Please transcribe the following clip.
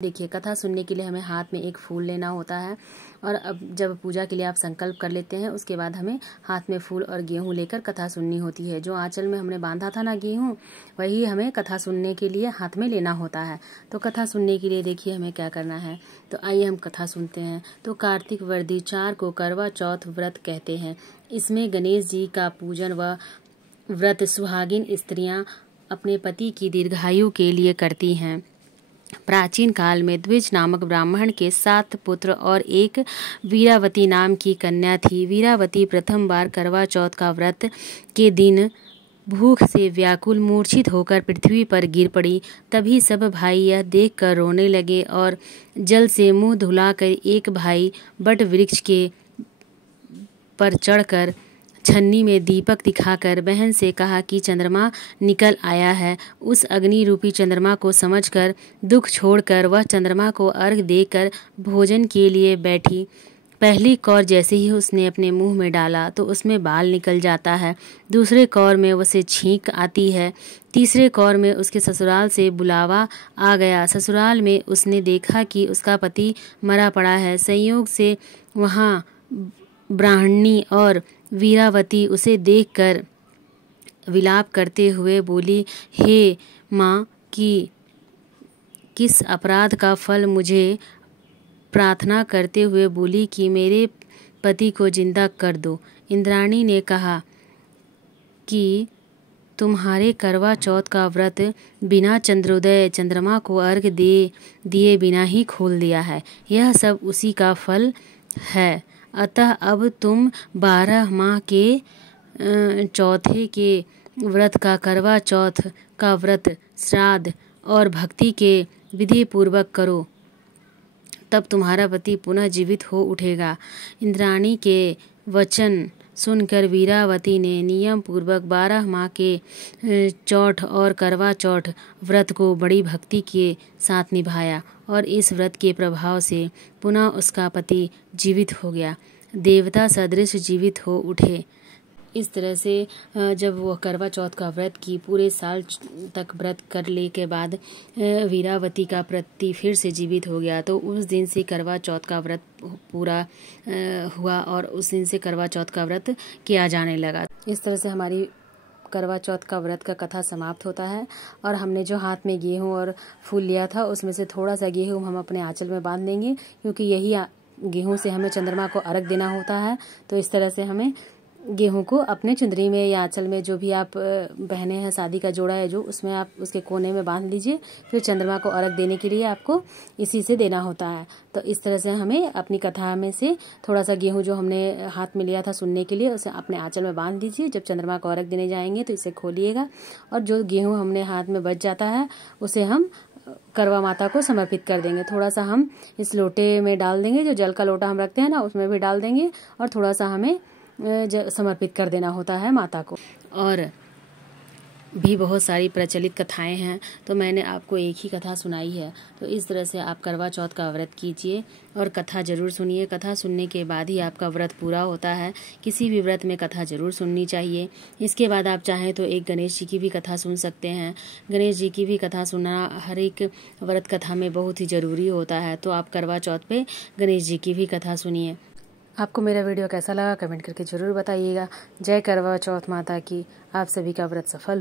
देखिए, कथा सुनने के लिए हमें हाथ में एक फूल लेना होता है और अब जब पूजा के लिए आप संकल्प कर लेते हैं उसके बाद हमें हाथ में फूल और गेहूं लेकर कथा सुननी होती है। जो आंचल में हमने बांधा था ना गेहूं, वही हमें कथा सुनने के लिए हाथ में लेना होता है। तो कथा सुनने के लिए देखिए हमें क्या करना है। तो आइए हम कथा सुनते हैं। तो कार्तिक वर्दी 4 को करवा चौथ व्रत कहते हैं। इसमें गणेश जी का पूजन व व्रत सुहागिन स्त्रियां अपने पति की दीर्घायु के लिए करती हैं। प्राचीन काल में द्विज नामक ब्राह्मण के 7 पुत्र और एक वीरावती नाम की कन्या थी। वीरावती प्रथम बार करवा चौथ का व्रत के दिन भूख से व्याकुल मूर्छित होकर पृथ्वी पर गिर पड़ी। तभी सब भाई यह देखकर रोने लगे और जल से मुंह धुलाकर एक भाई बट वृक्ष के पर चढ़कर छन्नी में दीपक दिखाकर बहन से कहा कि चंद्रमा निकल आया है। उस अग्नि रूपी चंद्रमा को समझकर दुख छोड़कर वह चंद्रमा को अर्घ देकर भोजन के लिए बैठी। पहली कौर जैसे ही उसने अपने मुंह में डाला तो उसमें बाल निकल जाता है। दूसरे कौर में उसे छींक आती है। तीसरे कौर में उसके ससुराल से बुलावा आ गया। ससुराल में उसने देखा कि उसका पति मरा पड़ा है। संयोग से वहाँ ब्राह्मणी और वीरावती उसे देखकर विलाप करते हुए बोली, हे माँ, की किस अपराध का फल मुझे प्रार्थना करते हुए बोली कि मेरे पति को जिंदा कर दो। इंद्राणी ने कहा कि तुम्हारे करवा चौथ का व्रत बिना चंद्रोदय चंद्रमा को अर्घ दिए बिना ही खोल दिया है। यह सब उसी का फल है। अतः अब तुम 12 माह के चौथे के व्रत का करवा चौथ का व्रत श्राद्ध और भक्ति के विधि पूर्वक करो, तब तुम्हारा पति पुनः जीवित हो उठेगा। इंद्राणी के वचन सुनकर वीरावती ने नियम पूर्वक 12 माह के चौथ और करवा चौथ व्रत को बड़ी भक्ति के साथ निभाया और इस व्रत के प्रभाव से पुनः उसका पति जीवित हो गया, देवता सदृश जीवित हो उठे। इस तरह से जब वह करवा चौथ का व्रत की पूरे साल तक व्रत कर ले के बाद वीरावती का पति फिर से जीवित हो गया, तो उस दिन से करवा चौथ का व्रत पूरा हुआ और उस दिन से करवा चौथ का व्रत किया जाने लगा। इस तरह से हमारी करवा चौथ का व्रत का कथा समाप्त होता है। और हमने जो हाथ में गेहूं और फूल लिया था उसमें से थोड़ा सा गेहूं हम अपने आंचल में बांध देंगे, क्योंकि यही गेहूं से हमें चंद्रमा को अर्घ देना होता है। तो इस तरह से हमें गेहूं को अपने चुंदरी में या आंचल में, जो भी आप बहने हैं, शादी का जोड़ा है जो, उसमें आप उसके कोने में बांध लीजिए। फिर चंद्रमा को अर्घ देने के लिए आपको इसी से देना होता है। तो इस तरह से हमें अपनी कथा में से थोड़ा सा गेहूं जो हमने हाथ में लिया था सुनने के लिए, उसे अपने आंचल में बांध दीजिए। जब चंद्रमा को अर्घ देने जाएंगे तो इसे खोलिएगा और जो गेहूँ हमने हाथ में बच जाता है उसे हम करवा माता को समर्पित कर देंगे। थोड़ा सा हम इस लोटे में डाल देंगे, जो जल का लोटा हम रखते हैं ना, उसमें भी डाल देंगे और थोड़ा सा हमें समर्पित कर देना होता है माता को। और भी बहुत सारी प्रचलित कथाएं हैं, तो मैंने आपको एक ही कथा सुनाई है। तो इस तरह से आप करवा चौथ का व्रत कीजिए और कथा जरूर सुनिए। कथा सुनने के बाद ही आपका व्रत पूरा होता है। किसी भी व्रत में कथा जरूर सुननी चाहिए। इसके बाद आप चाहें तो एक गणेश जी की भी कथा सुन सकते हैं। गणेश जी की भी कथा सुनना हर एक व्रत कथा में बहुत ही ज़रूरी होता है। तो आप करवा चौथ पे गणेश जी की भी कथा सुनिए। आपको मेरा वीडियो कैसा लगा कमेंट करके ज़रूर बताइएगा। जय करवा चौथ माता की। आप सभी का व्रत सफल